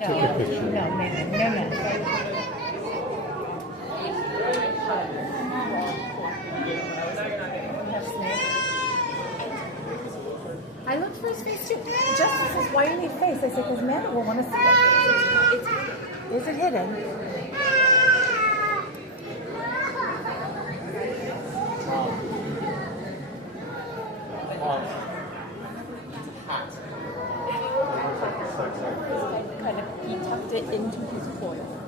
No, Take a picture. no, man, no, no. I looked for his face too. Justice says, why do you need face? I said, because Amanda will want to see it. Is it hidden? Kind of, he tucked it into his coil.